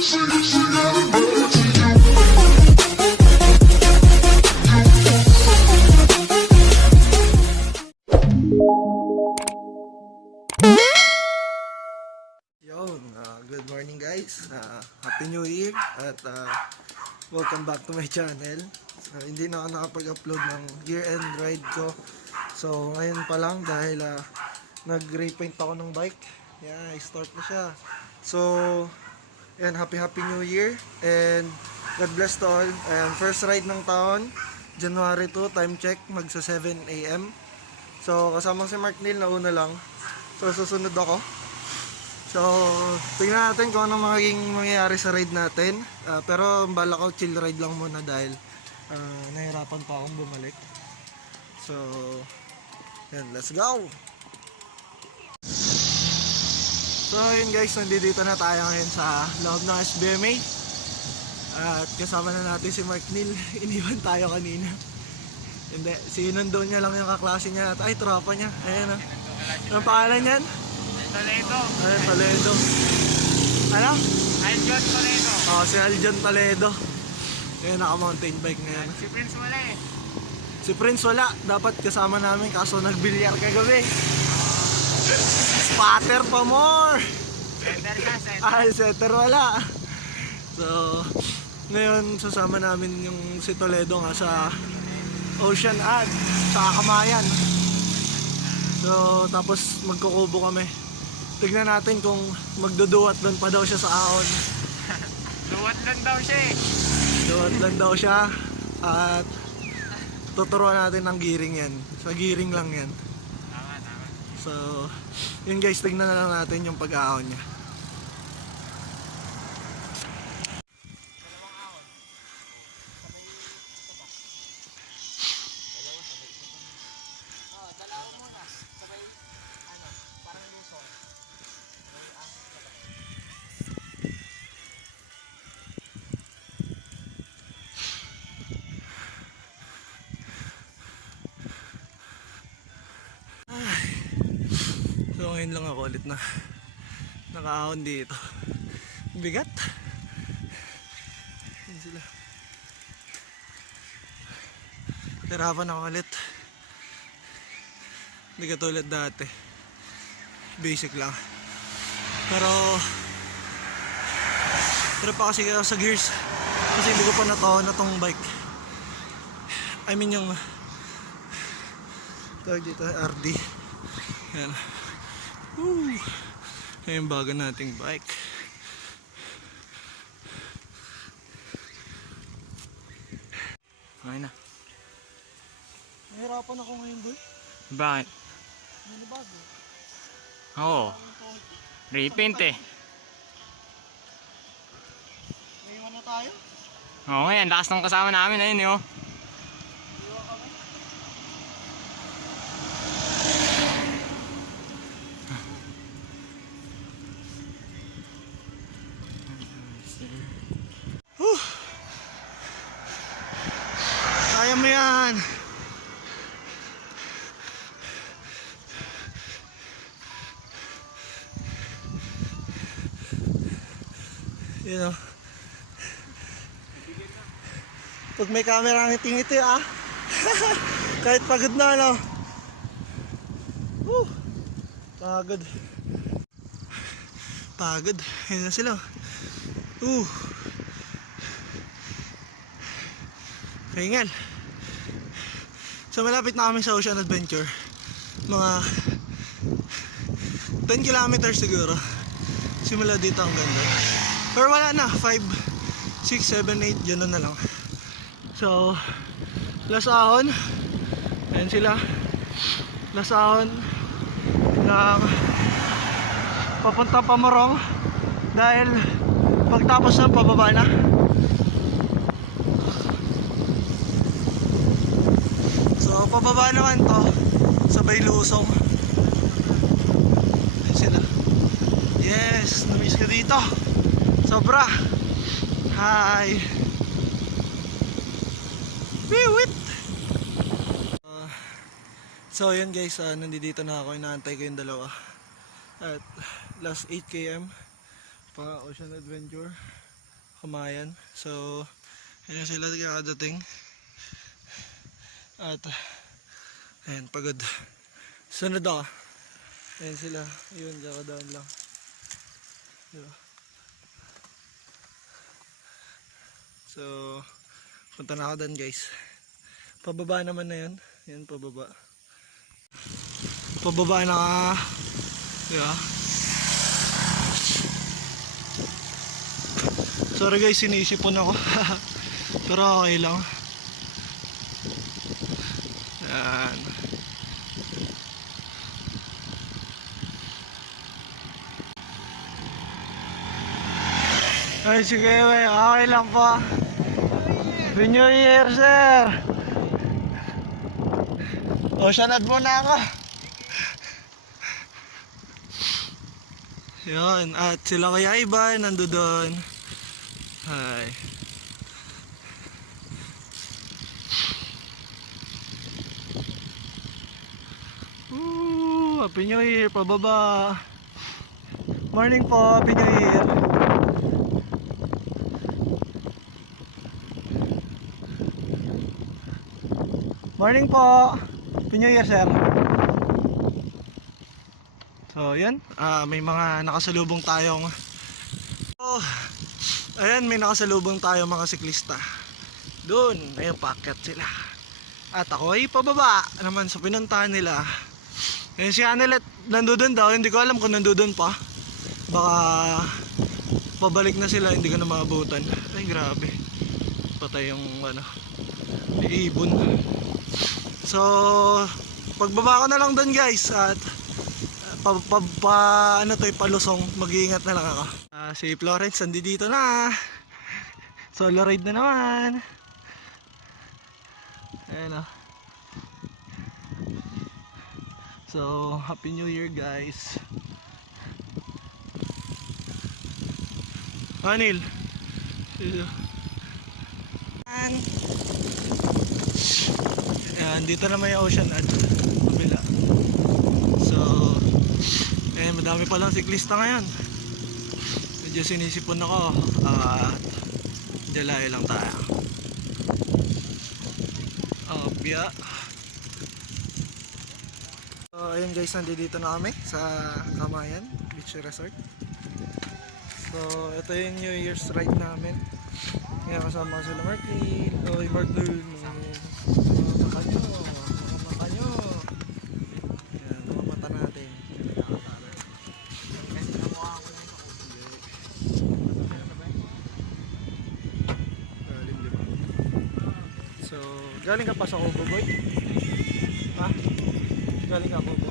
Good morning guys, Happy New Year at welcome back to my channel. Hindi na ako nakapag-upload ng year-end ride ko. So ngayon pa lang dahil nag-repaint ako ng bike. Yeah, start na siya. So yan, happy New Year and God bless to all. And first ride ng taon, January 2, time check, magsa 7 AM. So kasama si Mark Neil, nauna lang. So susunod ako. So, tingnan natin kung anong magiging mangyayari sa ride natin. Pero bala ko chill ride lang muna dahil nahirapan pa akong bumalik. So, yan, let's go! So, yun guys, nandito na tayo ngayon sa loob ng SBMA. At kasama na natin si Mark Neil. Iniwan tayo kanina. Hindi, sinundon niya lang yung kaklase niya. Ay, tropa niya. Ayan o. Anong pangalan niyan? Toledo. Ay, Toledo. Ano? Aljon Toledo. Oh, si Aljon Toledo. Ngayon naka-mountain bike ngayon. Si Prince wala eh. Si Prince wala. Dapat kasama namin kaso nagbilyar kagabi. Spatter pa more! Center ka, center. Ah, setter wala. So, ngayon sasama namin yung si Toledo nga sa Ocean Ad, sa Kamayan. So, tapos magkukubo kami. Tignan natin kung magduduwat doon pa daw siya sa ahon. Duwat lang daw siya eh. Duwat lang daw siya. At tuturuan natin ng gearing yan. Sa gearing lang yan. Tama. So, yun guys, tignan na lang natin yung pag-ahon niya. So ngayon lang ako ulit na nakaahon dito. Bigat. Yan sila. Hirapan ako ulit. Hindi katulad dati. Basic lang. Pero pa kasi sa gears. Kasi hindi ko pa nataon na tong bike. I mean yung tawag dito, RD. Yan. Woo! Yan yung bago nating bike. Okay na. Nahirapan ako ngayon boy. Bakit? Ano bago? Oo. Repaint eh. Naiwan na tayo? Oo nga yan, lakas ng kasama namin ayun eh oh. Iwan kami? Kaya mo yan! You know, pag may camera ang ngiti-ngiti kahit pagod na no. Pagod. Ayun na sila. Kaingal. So malapit na kami sa Ocean Adventure. Mga 10 kilometers siguro. Simula dito ang ganda. Pero wala na, 5, 6, 7, 8, gano'n na lang. So, last ahon. Ayan sila. Last ahon ng papunta pa Morong. Dahil pagtapos na, pababa na. So, pababa naman to. Sabay lusong. Ayan sila. Yes, namiss ka dito. Sobra. Hi. Biwit. So yun guys, nandito na ako. Inaantay ko yung dalawa. At last 8 km pa Ocean Adventure. Kamayan. So, ayan sila kadating. At, ayan, pagod. Sunod ako. Ayan sila. Yun, kakadaan lang. Diba? So, punta na ako doon guys. Pababa naman na yun. Yan, pababa. Pababa na ka. Diba? Sorry guys, sinisipon ako. Pero okay lang. Yan. Ay, sige, okay lang po. Happy New Year, sir! Oceanad muna ako. Yun, at sila Kuya Ivan, nando doon. Hi. Happy New Year, pababa. Morning po, Happy New Year. Morning po. Happy New Year, sir. So, yan. May mga nakasalubong tayong ayan, may nakasalubong tayong mga siklista. Doon, ayun, paakyat sila. At ako ay pababa naman sa pinuntahan nila. Ayun, si Anelet nandoon daw. Hindi ko alam kung nandoon pa. Baka pabalik na sila, hindi ko na maabutan. Ay, grabe. Patay yung ibon. So, pagbaba ko na lang doon guys. At palusong, mag-iingat na lang ako. Si Florence dito na. Solo ride na naman. Ayan o. So, Happy New Year guys. Anil. Ayan, dito na may ocean at kabila. So, eh, madami palang siklista ngayon. Medyo sinisipon ako at jalay lang tayo. Opya. So, ayun guys, nandito na kami sa Kamayan Beach Resort. So, ito yung New Year's ride namin. Kaya kasama ko sila Martin. Oy, Martin. Mga mata nyo. Ayan, mga mata natin. So, galing ka pa sa Kubo, boy? Ha? Galing ka Kubo?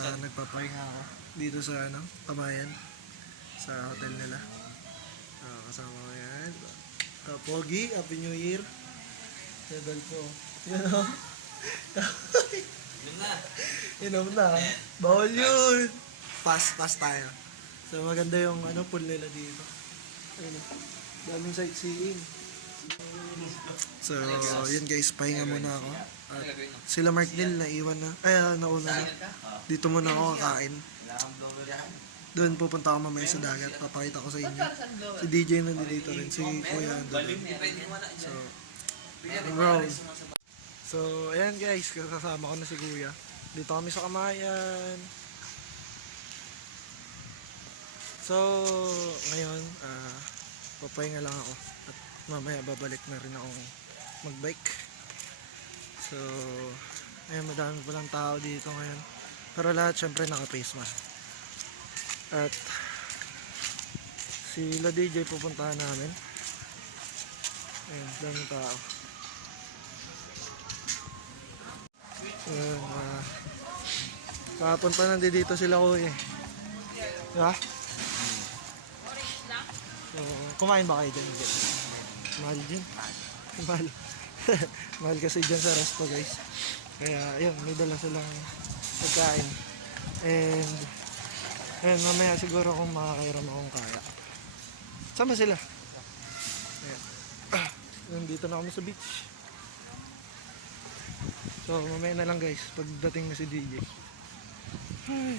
Nagpapahinga ako dito sa Kamayan, sa hotel nila. Kasama ko yan Pogi, Happy New Year. Sedal po yun o. Inom na. Bawal yun. Pass tayo. So maganda yung pool nila dito. Ayun o, daming sightseeing. So yun guys, pahinga muna ako. At sila Mark Neil naiwan na. Ay, nauna na. Dito muna ako kakain. Doon pupunta ako mamaya sa dagat. Papakita ko sa inyo. Si DJ nandito rin. Si Kuya nandito. So, bro. So, ayan guys. Kasama ko na si Kuya. Dito kami sa Kamayan. So, ngayon, papahinga lang ako. At mamaya babalik na rin akong magbike. So, ngayon madami palang tao dito ngayon. Pero lahat syempre naka-face mask. At sila DJ pupuntahan namin. Ayun, daming tao. Ayun, kahapon pa nandito sila kuya. Diba? So, kumain ba kayo dyan? Mahal dyan. Mahal. Mahal kasi dyan sa resto guys. Kaya ayun, may dala silang pagkain. And ayun, mamaya siguro kung makakairam akong kaya. Saan ba sila? Ayan. Nandito na kami sa beach. So mamaya na lang guys, pagdating na si DJ. Ay.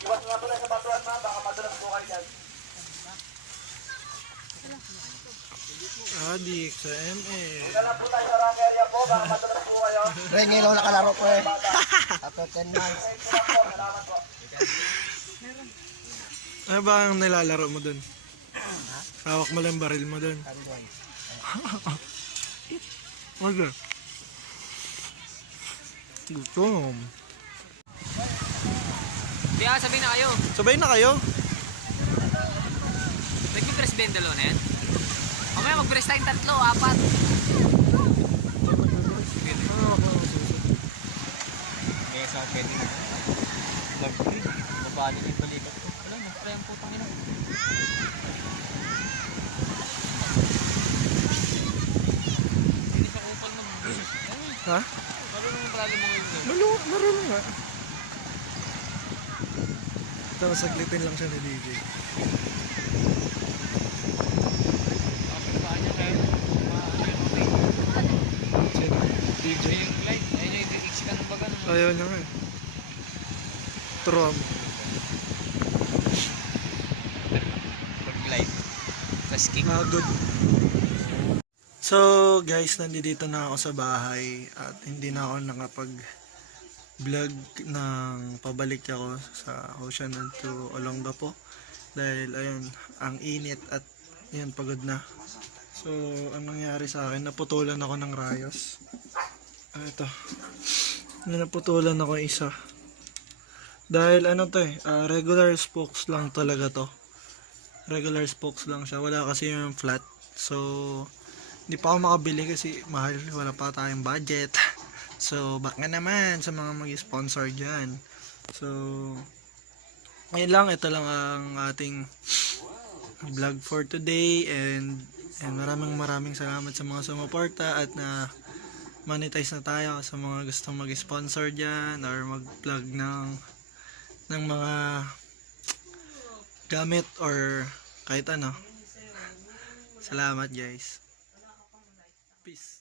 Iwas nga pala sa batuan na, baka madalas po kayo dyan. Adik sa ML. Punta na po tayo sa rock area po, baka madalas po kayo. Pre, ngayon nakalaro ko eh. After 10 months. Salamat po. Ano ba ang nilalaro mo dun? Hawak mo lang baril mo dun. Android. Wala. Gutom. Kaya sabihin na kayo. Sabay na kayo. Nag-press ba yung dalawa na yan? Mamaya mag-press tayong 3, 4. Hawak lang ang suso. Kaya sa akin din. Mag-press. Mabalik yung balikat ko. Wala, nag-try ang putang ina. Hindi siya kupal ng Ha? marunong yung pala mo ngayon. Marunong nga. Tapos saglitin lang siya ni DJ. Kapit pa niya kayo. Sino? DJ. Yung light. Ayun yung i-exikan ng baga. Ayaw niya nga eh. Trom. Pag-light. Tapos kick. Good. So guys, nandito na ako sa bahay at hindi na ako nakapag-vlog ng pabalik ako sa Ocean to Olongapo dahil ayun, ang init at yun, pagod na. So ang nangyari sa akin, naputulan ako ng rayos. Ito, naputulan ako isa dahil ano to regular spokes lang talaga to. Regular spokes lang siya, wala kasi yung flat. So hindi pa ako makabili kasi mahal, wala pa tayong budget. So baka naman sa mga mag-sponsor dyan. So ngayon lang, ito lang ang ating vlog for today. And maraming salamat sa mga sumuporta at na monetize na tayo sa mga gustong mag-sponsor dyan or mag-vlog ng mga gamit or kahit ano. Salamat guys. Peace.